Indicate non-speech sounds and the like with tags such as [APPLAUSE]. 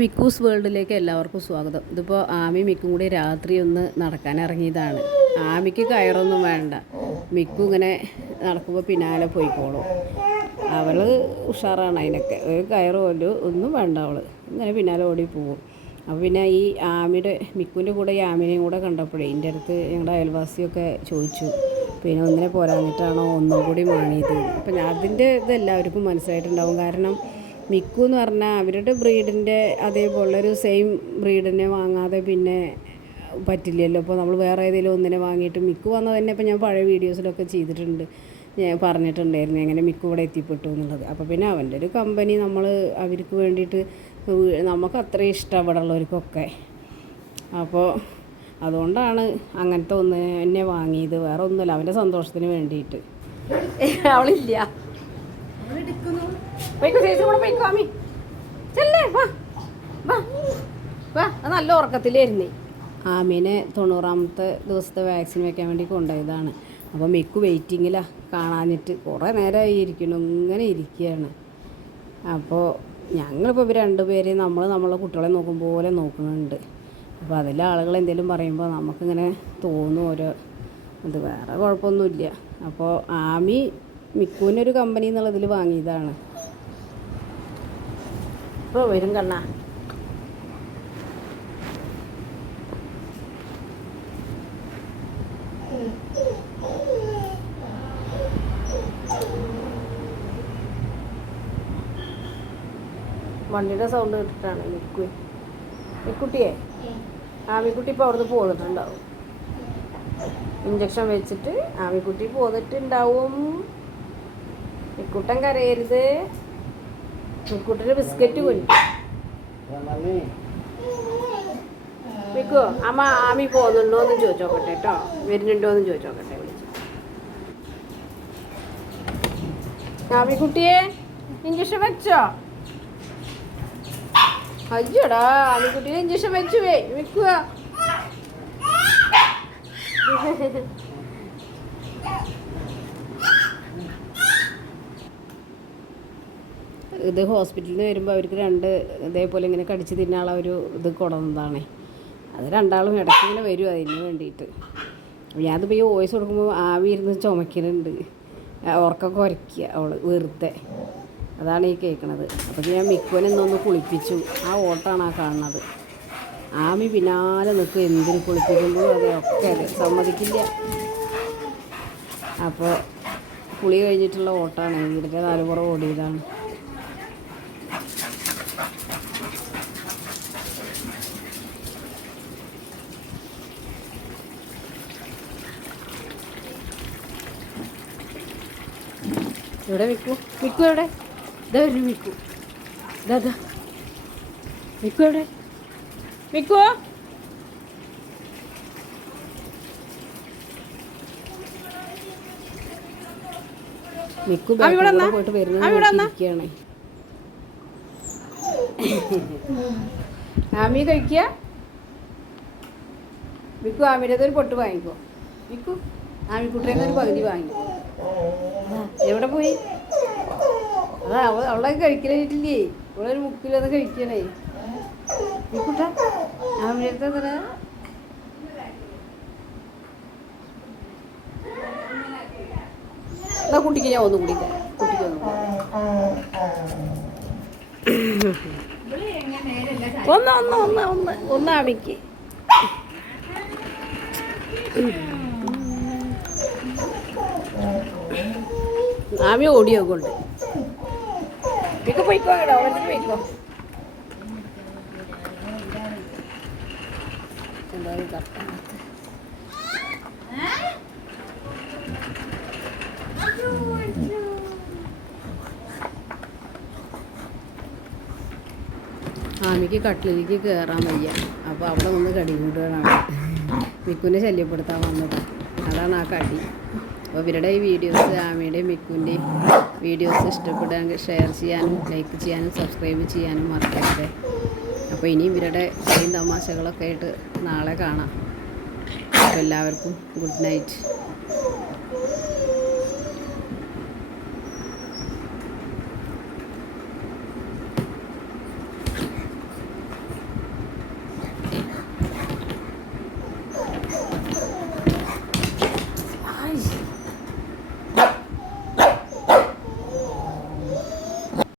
മിക്കൂസ് വേൾഡിലേക്ക് എല്ലാവർക്കും സ്വാഗതം. ഇതിപ്പോൾ ആമി മിക്കും കൂടി രാത്രി ഒന്ന് നടക്കാൻ ഇറങ്ങിയതാണ്. ആമിക്ക് കയറൊന്നും വേണ്ട. മിക്കു ഇങ്ങനെ നടക്കുമ്പോൾ പിന്നാലെ പോയിക്കോളും. അവൾ ഉഷാറാണ് അതിനൊക്കെ. ഒരു കയറോ ഒന്നും വേണ്ട അവൾ ഇങ്ങനെ പിന്നാലെ ഓടി പോകും അപ്പോൾ പിന്നെ ഈ ആമിയുടെ മിക്കുവിന്റെ കൂടെ ഈ ആമിനെയും കൂടെ കണ്ടപ്പോഴേ എന്റെ അടുത്ത് ഞങ്ങളുടെ അയൽവാസിയൊക്കെ ചോദിച്ചു. പിന്നെ ഒന്നിനെ പോരാഞ്ഞിട്ടാണോ ഒന്നും കൂടി വാങ്ങിയത്? അപ്പം അതിന്റെ ഇത് എല്ലാവർക്കും മനസ്സിലായിട്ടുണ്ടാവും. കാരണം മിക്കു എന്ന് പറഞ്ഞാൽ അവരുടെ ബ്രീഡിന്റെ അതേപോലെ ഒരു സെയിം ബ്രീഡിനെ വാങ്ങാതെ പിന്നെ പറ്റില്ലല്ലോ. അപ്പോൾ നമ്മൾ വേറെ ഏതെങ്കിലും ഒന്നിനെ വാങ്ങിയിട്ട് മിക്കു വന്നത് തന്നെ ഇപ്പോൾ ഞാൻ പഴയ വീഡിയോസിലൊക്കെ ചെയ്തിട്ടുണ്ട്. ഞാൻ പറഞ്ഞിട്ടുണ്ടായിരുന്നു എങ്ങനെ മിക്കു ഇവിടെ എത്തിപ്പെട്ടു എന്നുള്ളത്. അപ്പോൾ പിന്നെ അവന്റെ ഒരു കമ്പനി നമ്മൾ അവർക്ക് വേണ്ടിയിട്ട് നമുക്ക് അത്രയും ഇഷ്ടം ഇവിടെ ഉള്ളവർക്കൊക്കെ. അപ്പോൾ അതുകൊണ്ടാണ് അങ്ങനത്തെ ഒന്ന് എന്നെ വാങ്ങിയത്. വേറെ ഒന്നുമില്ല അവന്റെ സന്തോഷത്തിന് വേണ്ടിയിട്ട്. അവളില്ല. വാ വാ വാ. നല്ല ഉറക്കത്തിലായിരുന്നേ. ആമീനെ തൊണ്ണൂറാമത്തെ ദിവസത്തെ വാക്സിൻ വെക്കാൻ വേണ്ടി കൊണ്ടുപോയതാണ്. അപ്പോൾ മിക്കു വെയിറ്റിങ്ങിലാണ് കാണാഞ്ഞിട്ട് കുറേ നേരമായി ഇരിക്കുന്നു ഇങ്ങനെ ഇരിക്കുകയാണ്. അപ്പോൾ ഞങ്ങളിപ്പോൾ ഇവർ രണ്ടുപേരെയും നമ്മൾ നമ്മളെ കുട്ടികളെ നോക്കും പോലെ നോക്കുന്നുണ്ട്. അപ്പോൾ അതിലെ ആളുകൾ എന്തെങ്കിലും പറയുമ്പോൾ നമുക്കിങ്ങനെ തോന്നും ഓരോ അത് വേറെ കുഴപ്പമൊന്നുമില്ല. അപ്പോൾ ആമി മിക്കുവിനൊരു കമ്പനി എന്നുള്ളതിൽ വാങ്ങിയതാണ്. ഇപ്പോൾ വരും കണ്ണ. വണ്ടിയുടെ സൗണ്ട് കേട്ടിട്ടാണ് മിക്കു മിക്കുട്ടിയെ ആമിക്കുട്ടി ഇപ്പോൾ അവിടുന്ന് പോകുന്നുണ്ടാവും ഇഞ്ചക്ഷൻ വെച്ചിട്ട് ആമിക്കുട്ടി പോന്നിട്ടുണ്ടാവും. ഇക്കുട്ടൻ കരയരുത്. മിക്കുട്ടിന് ബിസ്ക്കറ്റ് കൊണ്ടു. മിക്കു അമ്മ ആമി പോകുന്നുണ്ടോ എന്ന് ചോദിച്ചോക്കട്ടെ കേട്ടോ. വരുന്നുണ്ടോ എന്ന് ചോദിച്ചോക്കട്ടെ വിളിച്ചു. ആമിക്കുട്ടിയെ ഇഞ്ചക്ഷൻ വെച്ചോ? അയ്യോടാ ആമിക്കുട്ടിയെ ഇഞ്ചക്ഷൻ വെച്ചു വേ മിക്കുക [LAUGHS] [LAUGHS] ഇത് ഹോസ്പിറ്റലിൽ നിന്ന് വരുമ്പോൾ അവർക്ക് രണ്ട് ഇതേപോലെ ഇങ്ങനെ കടിച്ച് തിന്നാനുള്ള ഒരു ഇത് കൊടുന്നതാണ് അത് രണ്ടാളും ഇടയ്ക്ക് ഇങ്ങനെ വരും അതിന് വേണ്ടിയിട്ട്. ഞാനിപ്പോൾ ഈ വോയിസ് കൊടുക്കുമ്പോൾ ആവി ഇരുന്ന് ചുമക്കുന്നുണ്ട് ഉറക്കം കുറയ്ക്കുക അവൾ വെറുതെ. അതാണ് ഈ കേൾക്കണത് അപ്പോൾ ഞാൻ മിക്കുവനെ ഇന്നൊന്ന് കുളിപ്പിച്ചു. ആ ഓട്ടാണ് ആ കാണുന്നത്. ആമി പിന്നാലെ നിൽക്കും എന്തിന് കുളിപ്പിക്കുമ്പോഴും അതെ ഒക്കെ അതെ സമ്മതിക്കില്ല. അപ്പോൾ കുളി കഴിഞ്ഞിട്ടുള്ള ഓട്ടാണ് വീടിന്റെ നാലുപുറം ഓടിയതാണ്. എവിടെ വിൽക്കൂ വിൽക്കൂ എവിടെ? ഇതാ വരുന്നു വിൽക്കൂ ഇതാ വിൽക്കൂ എവിടെ? വിൽക്കുവോ മിക്കു ഇവിടെ ബാക്കിലൂടെ പോയിട്ട് വരുന്നത് ആമി കഴിക്കുക. വിക്കു ആമിയുടെ ഒരു പൊട്ട് വാങ്ങിക്കോ. വിക്കു ആമിക്കുട്ടിയുടെ ഒരു പകുതി വാങ്ങി എവിടെ പോയി? അതാ അവൾ അവളെ കഴിക്കലിട്ടില്ലേ അവളൊരു മുക്കിലത് കഴിക്കണേ. വിക്കുട്ട ആമിയുടെ അടുത്ത് കുട്ടിക്ക് ഞാൻ ഒന്നും കൂടി കുട്ടിക്ക് ഒന്നും ഒന്ന് ഒന്ന് ഒന്ന് ഒന്ന് ഒന്ന് ആമിക്ക് ആമി ഓടിയോ കൊണ്ട് മിക്ക പോയിക്കോ കേട്ടോ അവരുടെ പോയിക്കോ. എന്തായാലും കറക്റ്റാണ് ആമിക്ക് കട്ടിലേക്ക് കയറാൻ വയ്യ. അപ്പോൾ അവിടെ വന്ന് കടി കൂടുകയാണ് മിക്കുവിനെ ശല്യപ്പെടുത്താൻ വന്നത്. അതാണ് ആ കടി. അപ്പോൾ ഇവരുടെ ഈ വീഡിയോസ് ആമിയുടെയും മിക്കുവിന്റെയും വീഡിയോസ് ഇഷ്ടപ്പെടുകയാണെങ്കിൽ ഷെയർ ചെയ്യാനും ലൈക്ക് ചെയ്യാനും സബ്സ്ക്രൈബ് ചെയ്യാനും മറക്കരുത്. അപ്പോൾ ഇനി ഇവരുടെ സെയിം തമാശകളൊക്കെ ആയിട്ട് നാളെ കാണാം. അപ്പോൾ എല്ലാവർക്കും ഗുഡ് നൈറ്റ്